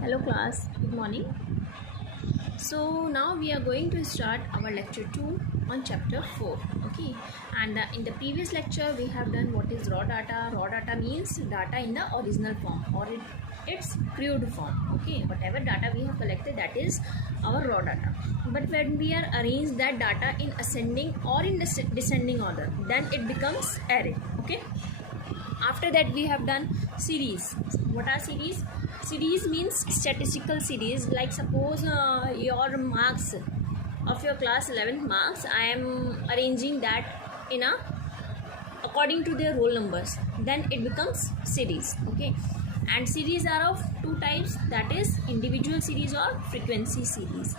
Hello class, good morning. So now we are going to start our lecture 2 on chapter 4. Okay, and in the previous lecture we have done what is raw data. Raw data means data in the original form or its crude form. Okay, whatever data we have collected, that is our raw data. But when we are arrange that data in ascending or in descending order, then it becomes array. Okay, after that we have done series. What are series? Series means statistical series. Like suppose your marks of your class 11th marks, I am arranging that in a according to their roll numbers, then it becomes series. Okay, and series are of two types, that is individual series or frequency series.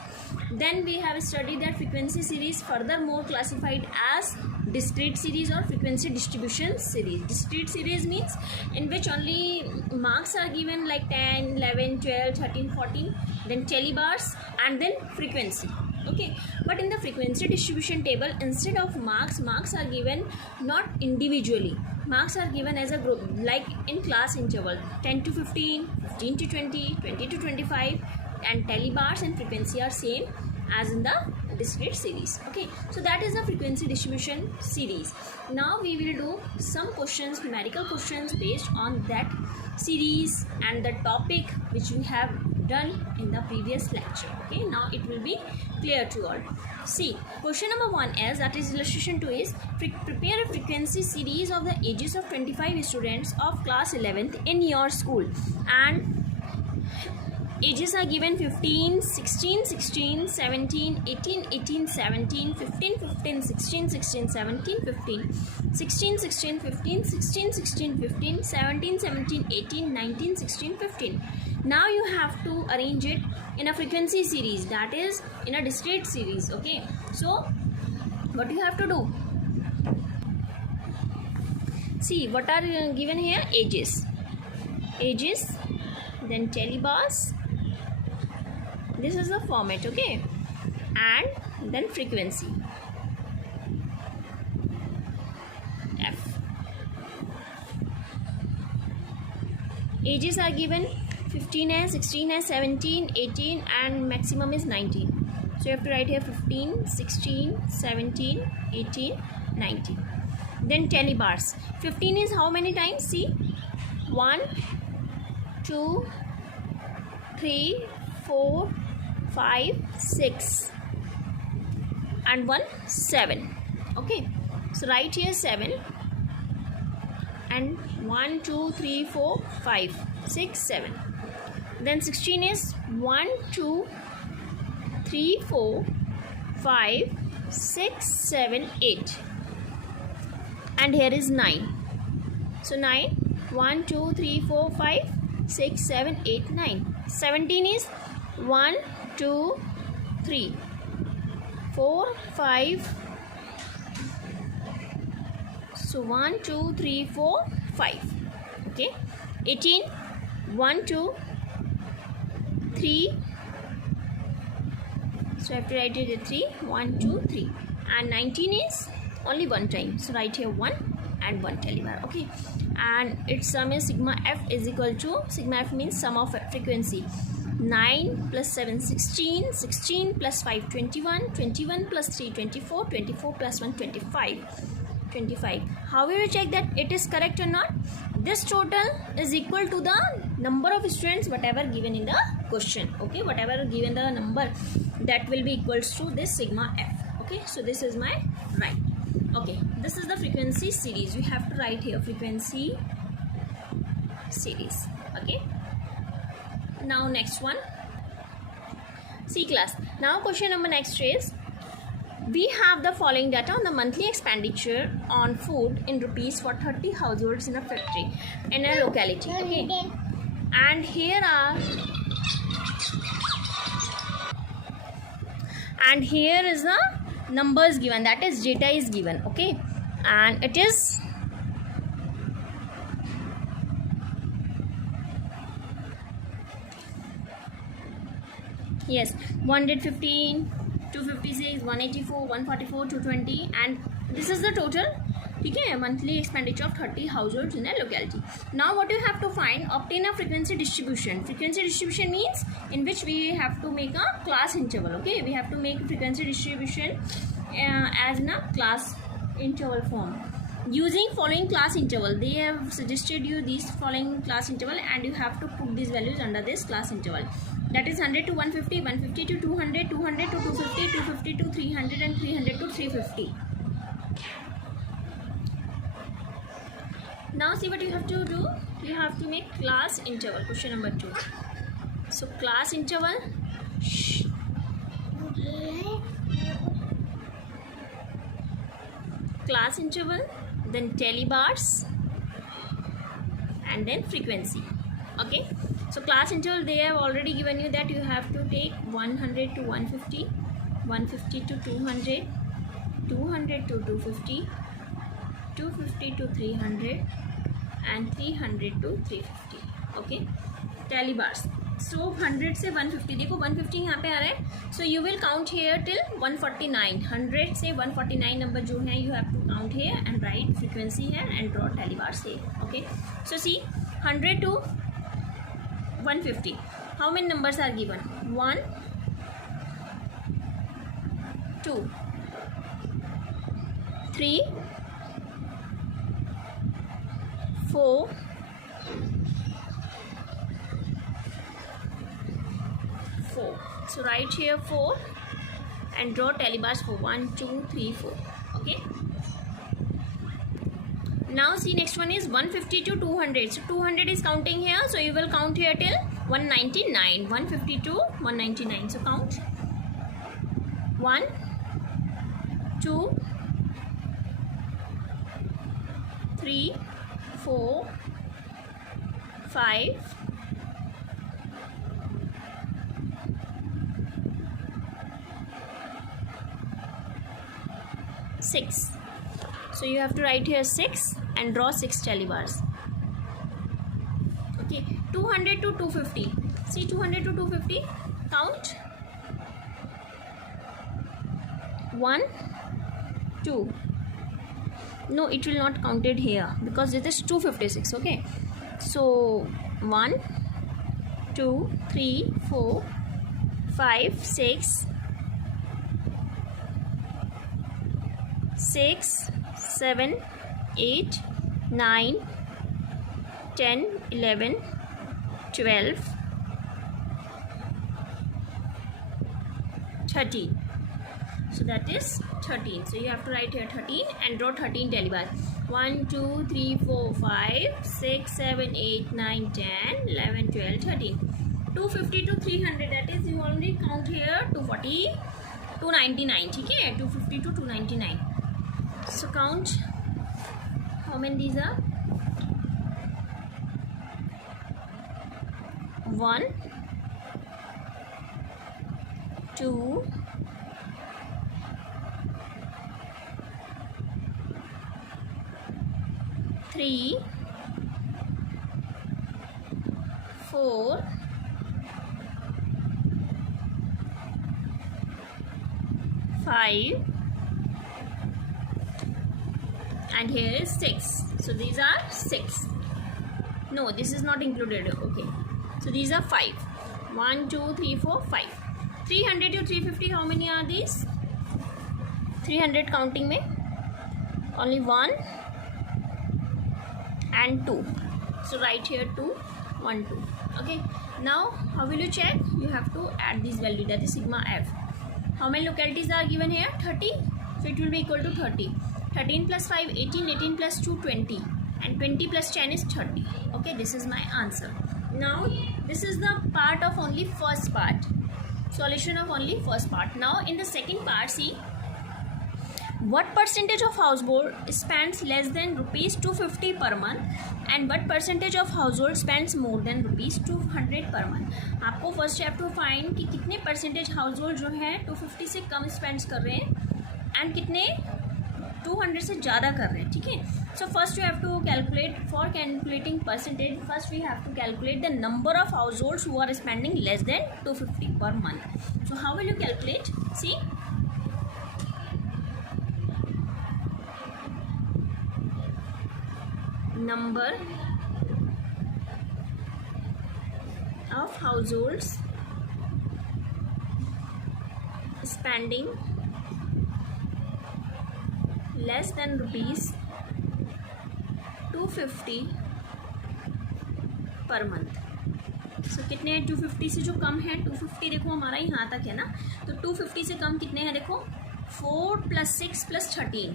Then we have studied that frequency series furthermore classified as discrete series or frequency distribution series. Discrete series means in which only marks are given like 10, 11, 12, 13, 14, then telebars and then frequency. Okay, but in the frequency distribution table, instead of marks are given not individually, marks are given as a group, like in class interval 10 to 15, 15 to 20, 20 to 25, and telebars and frequency are same as in the discrete series. Okay, so that is the frequency distribution series. Now we will do some questions, numerical questions based on that series and the topic which we have done in the previous lecture. Okay, now it will be clear to all. See, question number 1 is, that is illustration 2 is, prepare a frequency series of the ages of 25 students of class 11th in your school, and ages are given 15, 16, 16, 17, 18, 18, 17, 15, 15, 16, 16, 17, 15, 16, 16, 15, 16, 16, 15, 17, 17, 18, 19, 16, 15. Now you have to arrange it in a frequency series, that is in a discrete series. Okay, so what you have to do? See, what are given here? Ages, then telebars. This is the format. Okay, and then frequency F. Ages are given 15 as, 16 as, 17, 18, and maximum is 19. So you have to write here 15, 16, 17, 18, 19. Then telebars. 15 is how many times? See, 1, 2, 3, 4, 5, 6, and 1, 7. Okay, so write here 7, and 1, 2, 3, 4, 5, 6, 7. Then 16 is 1, 2, 3, 4, 5, 6, 7, 8, and here is 9. So 9, 1, 2, 3, 4, 5, 6, 7, 8, 9. 17 is 1, 2, 3, 4, 5. So 1, 2, 3, 4, 5. Okay. 18, 1, 2, 3. So I have to write it 3, 1, 2, 3. And 19 is only one time. So write here 1 and 1 telebar. Okay. And its sum is sigma f is equal to, sigma f means sum of frequency. 9 plus 7, 16, 16 plus 5, 21, 21 plus 3, 24, 24 plus 1, 25. 25. How will you check that it is correct or not? This total is equal to the number of students whatever given in the question. Okay, whatever given the number, that will be equals to this sigma f. Okay, so this is my right. Okay, this is the frequency series. You have to write here frequency series. Okay, now next one. See class, now question number next is, we have the following data on the monthly expenditure on food in rupees for 30 households in a factory in a locality. Okay, and here is the numbers given, that is data is given. Okay, and it is yes 115, 256, 184, 144, 220, and this is the total ठीक है, monthly expenditure of 30 household in a locality. Now what you have to find, obtain a frequency distribution. Frequency distribution means in which we have to make a class interval. Okay, we have to make frequency distribution as in a class interval form using following class interval. They have suggested you these following class interval and you have to put these values under this class interval. That is 100 to 150, 150 to 200, 200 to 250, 250 to 300 and 300 to 350. Now see what you have to do. You have to make class interval. Question number 2. So class interval, class interval, then telebars, and then frequency. Okay, so class interval, they have already given you that you have to take 100 to 150, 150 to 200, 200 to 250, 250 to 300 and 300 to 350. Okay, telebars. So 100 से 150, देखो 150 यहाँ पे आ रहा है. So you will count here till 149. 100 से 149 number जो है you have to count here and write frequency here and draw telebars here. Okay. So see 100 to 150. How many numbers are given? 1, 2, 3, 4, 4. So write here 4 and draw telebars for 1, 2, 3, 4. Okay. Now see next one is 150 to 200. So 200 is counting here. So you will count here till 199. 150 to 199. So count 1, 2, 3, 4, 5, 6. So you have to write here 6 and draw 6 telebars. Okay, 200 to 250. See 200 to 250. Count 1, 2. No, it will not counted here because it is 256. Okay, so 1, 2, 3, 4, 5, 6, 6, 7, 8, 9, 10, 11, 12, 13. So that is 13. So you have to write here 13 and draw 13 telebars. 1, 2, 3, 4, 5, 6, 7, 8, 9, 10, 11, 12, 13. 250 to 300. That is you already count here 240, 299. Okay, 250 to 299. So count how many these are. 1, 2, 3, 4, 5, and here is 6. So these are 6. No, this is not included. Okay, so these are 5. 1, 2, 3, 4, 5. 300 to 350. How many are these? 300 counting में only 1 and 2. So write here 2, 1, 2. Okay, now how will you check? You have to add this value, that is sigma f. How many localities are given here? 30. So it will be equal to 30. 13 plus 5, 18, 18 plus 2, 20, and 20 plus 10 is 30. Okay, this is my answer. Now this is the part of only first part, solution of only first part. Now in the second part, see what percentage of household spends less than rupees 250 per month and what percentage of household spends more than rupees 200 per month. आपको first you have to find कि कितने percentage household जो है 250 से कम spends कर रहे हैं and कितने 200 से ज़्यादा कर रहे हैं. ठीक है, so first you have to calculate, for calculating percentage first we have to calculate the number of households who are spending less than 250 per month. So how will you calculate? See, number of households spending less than rupees 250 per month. सो कितने हैं 250 से जो कम है 250 देखो हमारा यहाँ तक है ना, तो 250 से कम कितने हैं देखो 4 + 6 + 13,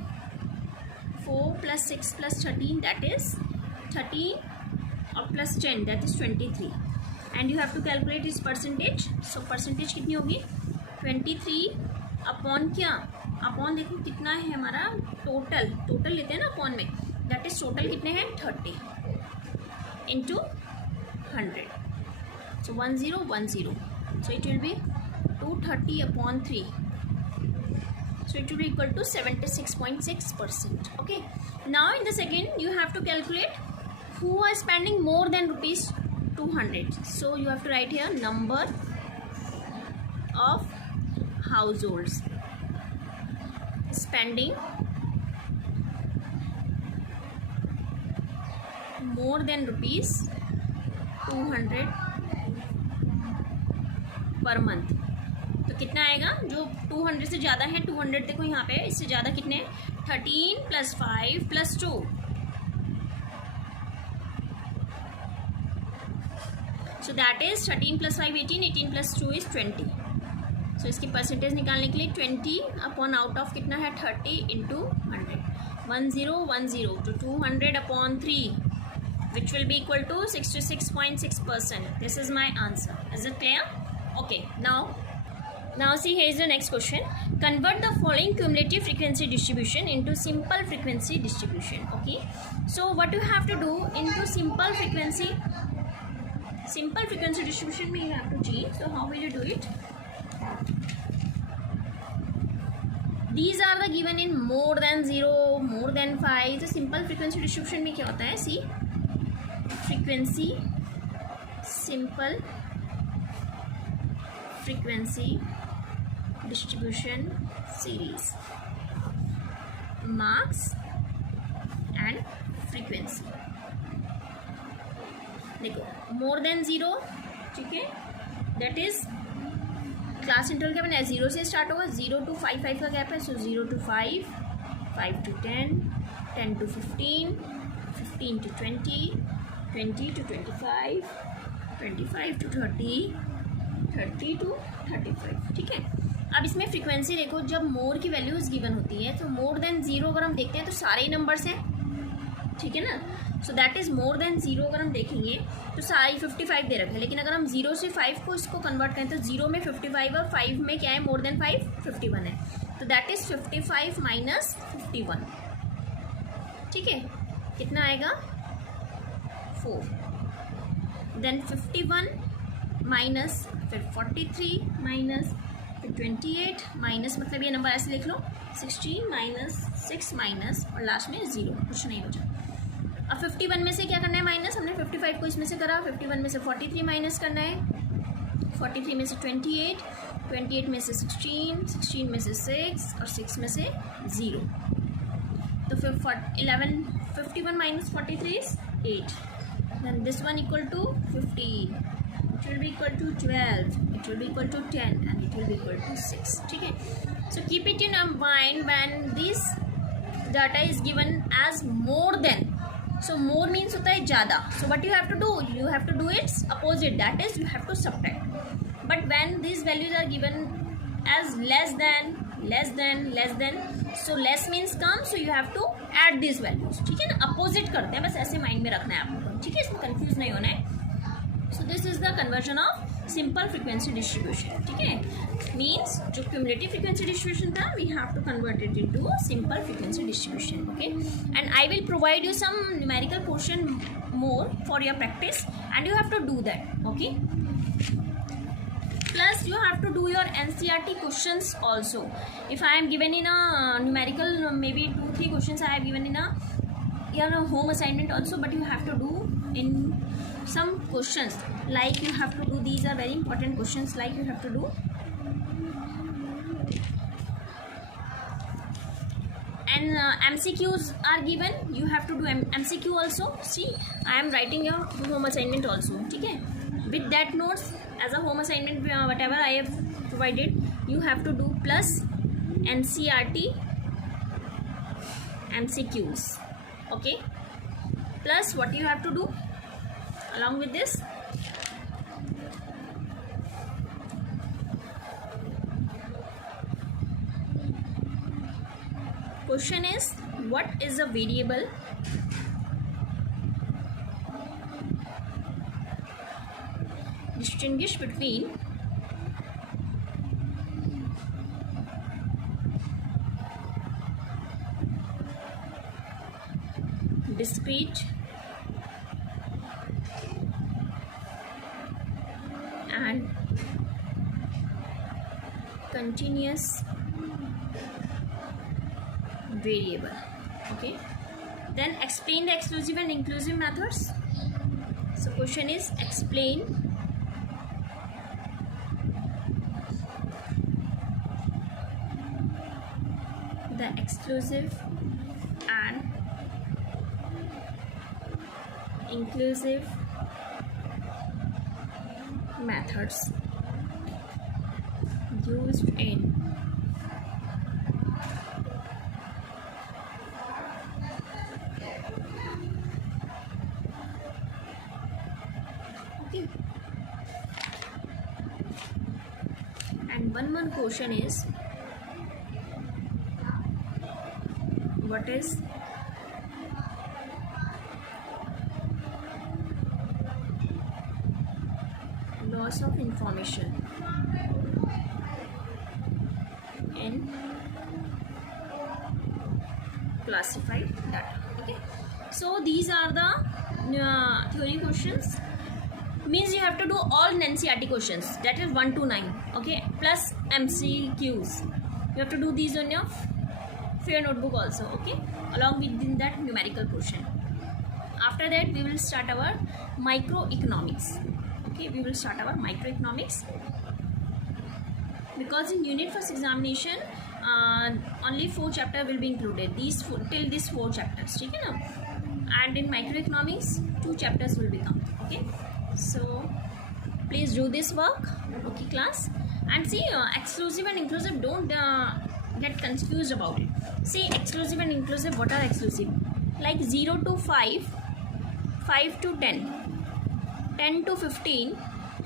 4 + 6 + 13 दैट इज 13 और plus 10 that is 23 and you have to calculate इस परसेंटेज. सो परसेंटेज कितनी होगी 23 अपॉन क्या अपॉन देखो कितना है हमारा टोटल लेते हैं ना अपॉन में, दैट इज टोटल कितने हैं 30 into 100. So 1010. So it will be 230 upon 3. So it will be equal to 76.6%. Okay. Now in the second you have to calculate who are spending more than rupees 200. So you have to write here number of households spending more than rupees 200 per month. तो कितना आएगा जो 200 से ज़्यादा है 200 देखो यहाँ पे, इससे ज़्यादा कितने 13 + 5 + 2. So that is 13 + 5 18, 18 + 2 is 20. सो इसकी परसेंटेज निकालने के लिए 20 अपॉन आउट ऑफ कितना है 30 इंटू 100. 1010 तो 200 upon 3 which will be equal to 66.6%. This is my answer. Is it clear? Okay, now see, here is the next question. Convert the following cumulative frequency distribution into simple frequency distribution. Okay, so what you have to do into simple frequency distribution में you have to change. So how will you do it? These are the given in more than 0, more than 5. तो simple frequency distribution में क्या होता है, see, frequency, simple frequency distribution series, marks and frequency. देखो more than 0, ठीक है, that is class interval क्या बना है 0 से स्टार्ट होगा, 0 to 5 5 का गैप है. सो 0 to 5, 5 to 10, 10 to 15, 15 to 20, 20 to 25, 25 to 30, 30 to 35. ठीक है. अब इसमें फ्रीक्वेंसी देखो, जब मोर की वैल्यूज गिवन होती है तो मोर देन 0 अगर हम देखते हैं तो सारे ही नंबर्स हैं, ठीक है ना. So that is more than 0 अगर हम देखेंगे तो सारी 55 दे रखे हैं, लेकिन अगर हम 0 से 5 को इसको कन्वर्ट करें तो 0 में 55 और 5 में क्या है मोर देन 5 51 है. तो दैट इज़ 55 माइनस 51. ठीक है, कितना आएगा 4. देन 51 माइनस फिर 43 माइनस फिर 28 माइनस, मतलब ये नंबर ऐसे लिख लो 16 माइनस 6 माइनस और लास्ट में 0, कुछ नहीं बचा. अब 51 में से क्या करना है माइनस, हमने 55 को इसमें से करा, 51 में से 43 माइनस करना है, 43 में से 28, 28 में से 16, 16 में से 6 और 6 में से 0. तो फिर 51 minus 43 is 8. Then this one equal to 15, it will be equal to 12, it will be equal to 10 and it will be equal to 6. ठीक है. So keep it in mind when this data is given as more than. So more means होता है ज़्यादा. So what you have to do? You have to do its opposite. That is, you have to subtract. But when these values are given as less than, so less means come. So you have to add these values. ठीक है ना, opposite करते हैं, बस ऐसे mind में रखना है आपको. ठीक है, इसमें कंफ्यूज नहीं होना है. So this is the conversion of simple frequency distribution. ठीक है, means जो cumulative frequency distribution था we have to convert it into simple frequency distribution. Okay, and I will provide you some numerical question more for your practice and you have to do that. Okay, plus you have to do your NCERT questions also. If I am given in a numerical, maybe 2-3 questions I have given in a your home assignment also, but you have to do in some questions, like you have to do, these are very important questions, like you have to do then MCQs are given, you have to do MCQ also. See, I am writing your home assignment also, ठीक है. With that notes as a home assignment, whatever I have provided, you have to do plus NCERT MCQs, okay. Plus what you have to do along with this, question is, what is a variable distinguish between discrete and continuous variable, okay. Then explain the exclusive and inclusive methods. So question is, explain the exclusive and inclusive methods used in okay. And one more question is, what is loss of information in classified data, okay. So these are the theory questions. Means you have to do all NCERT questions, that is 1 to 9, okay, plus MCQs. You have to do these on your fair notebook also, okay, along with that numerical portion. After that we will start our microeconomics, okay. We will start our microeconomics because in unit first examination only 4 chapters will be included, these till this 4 chapters, ठीक है ना. And in microeconomics 2 chapters will become, okay. So please do this work, okay class. And see, exclusive and inclusive, don't get confused about it. See, exclusive and inclusive, what are exclusive? Like 0 to 5, 5 to 10, 10 to 15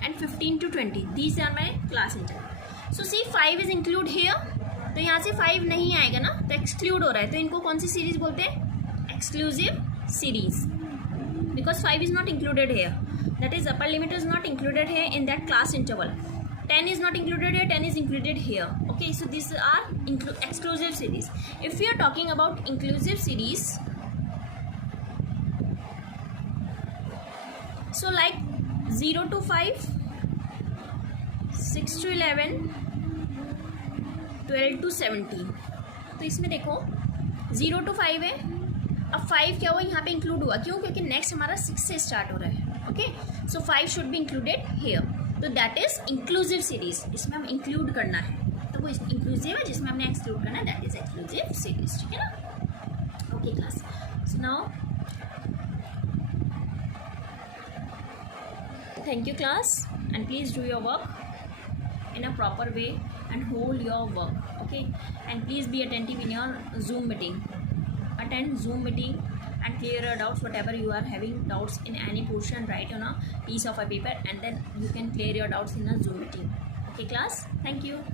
and 15 to 20. These are my class interval. So see, 5 is include here, तो यहाँ से 5 नहीं आएगा ना, तो exclude हो रहा है, तो इनको कौन सी सीरीज बोलते हैं? Exclusive series, because 5 is not included here, that is upper limit is not included here in that class interval. 10 is not included here, 10 is included here, okay. So these are exclusive series. If we are talking about inclusive series, so like 0 to 5, 6 to 11, 12 to 17. तो इसमें देखो 0 to 5 है, अब 5 क्या हुआ यहाँ पे include हुआ, क्यों? क्योंकि नेक्स्ट हमारा 6 से स्टार्ट हो रहा है, okay. So 5 should be included here, तो दैट इज इंक्लूसिव सीरीज, इसमें हम इंक्लूड करना है, तो वो इंक्लूसिव है, जिसमें हमने एक्सक्लूड करना है, दैट इज एक्सक्लूसिव सीरीज, ठीक है ना. Okay class, so now thank you class, and please do your work in a proper way and hold your work, okay. And please be attentive in your Zoom meeting, attend Zoom meeting and clear your doubts. Whatever you are having doubts in any portion, write on a piece of a paper and then you can clear your doubts in a Zoom meeting, okay class. Thank you.